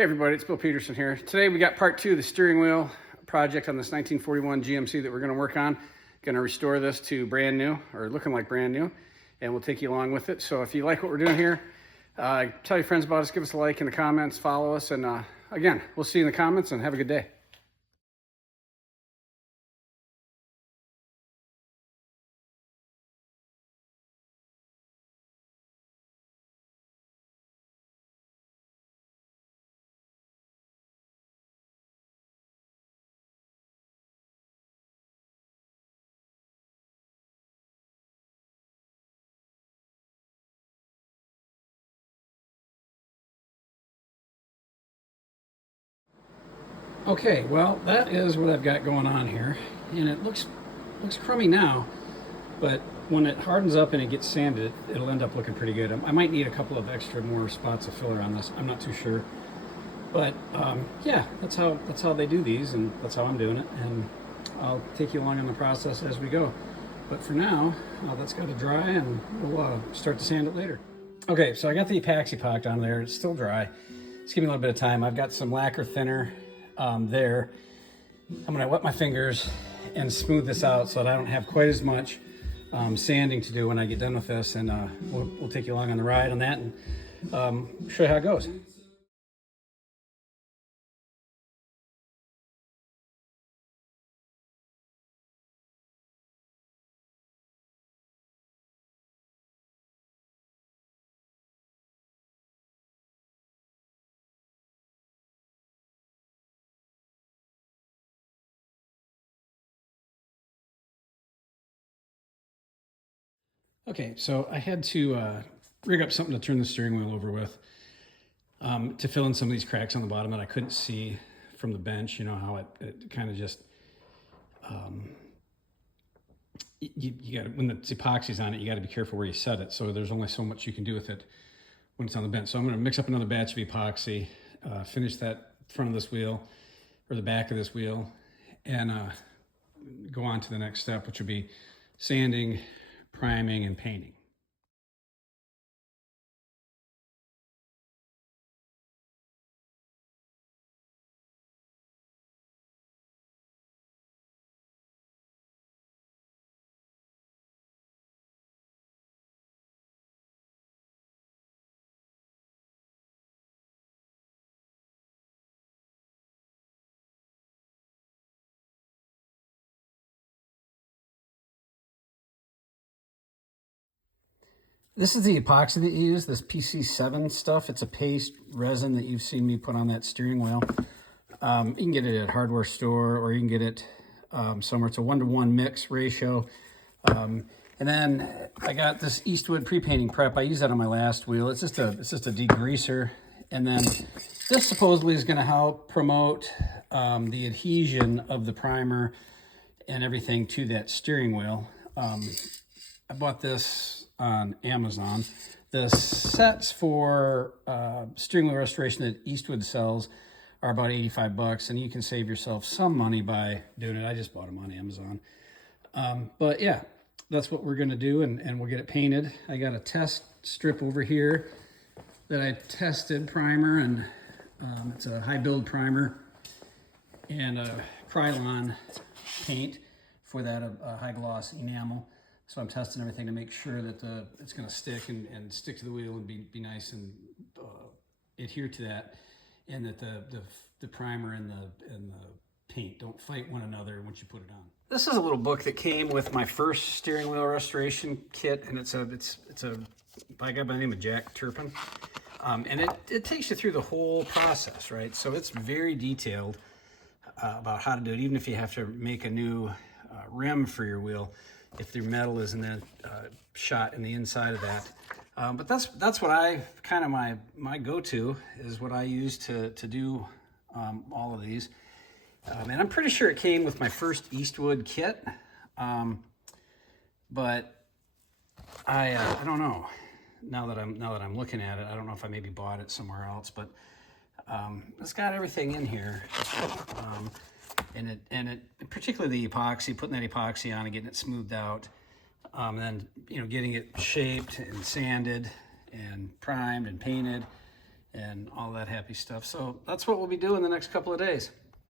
Hey everybody, it's Bill Peterson here. Today we got part 2 of the steering wheel project on this 1941 GMC that we're going to work on. Going to restore this to brand new, or looking like brand new, and we'll take you along with it. So if you like what we're doing here, tell your friends about us, give us a like in the comments, follow us, and again, we'll see you in the comments, and have a good day. Okay, well, that is what I've got going on here, and it looks crummy now, but when it hardens up and it gets sanded, it'll end up looking pretty good. I might need a couple of extra more spots of filler on this. I'm not too sure, but yeah, that's how they do these, and that's how I'm doing it, and I'll take you along in the process as we go. But for now, that's got to dry, and we'll start to sand it later. Okay, so I got the epoxy packed on there. It's still dry. Just give me a little bit of time. I've got some lacquer thinner there. I'm gonna wet my fingers and smooth this out so that I don't have quite as much sanding to do when I get done with this, and we'll take you along on the ride on that and show you how it goes. Okay, so I had to rig up something to turn the steering wheel over with to fill in some of these cracks on the bottom that I couldn't see from the bench. You know how it kind of just, you got to, when the epoxy's on it, you got to be careful where you set it. So there's only so much you can do with it when it's on the bench. So I'm going to mix up another batch of epoxy, finish that front of this wheel or the back of this wheel, and go on to the next step, which would be sanding, priming, and painting. This is the epoxy that you use, this PC7 stuff. It's a paste resin that you've seen me put on that steering wheel. You can get it at a hardware store, or you can get it somewhere. It's a 1-to-1 mix ratio. And then I got this Eastwood pre-painting prep. I used that on my last wheel. It's just a degreaser. And then this supposedly is going to help promote the adhesion of the primer and everything to that steering wheel. I bought this on Amazon. The sets for steering wheel restoration that Eastwood sells are about 85 bucks, and you can save yourself some money by doing it. I just bought them on Amazon. But yeah, that's what we're gonna do, and we'll get it painted. I got a test strip over here that I tested primer, and it's a high build primer and a Krylon paint for that high gloss enamel. So I'm testing everything to make sure that it's going to stick and stick to the wheel and be nice and adhere to that, and that the primer and the paint don't fight one another once you put it on. This is a little book that came with my first steering wheel restoration kit, and it's by a guy by the name of Jack Turpin, and it takes you through the whole process, right? So it's very detailed about how to do it, even if you have to make a new rim for your wheel, if your metal isn't then shot in the inside of that. But that's what I kind of my go-to is what I use to do all of these. And I'm pretty sure it came with my first Eastwood kit, but I don't know. Now that I'm looking at it, I don't know if I maybe bought it somewhere else, but it's got everything in here. And it particularly the epoxy, putting that epoxy on and getting it smoothed out, and then getting it shaped and sanded and primed and painted, and all that happy stuff. So that's what we'll be doing the next couple of days.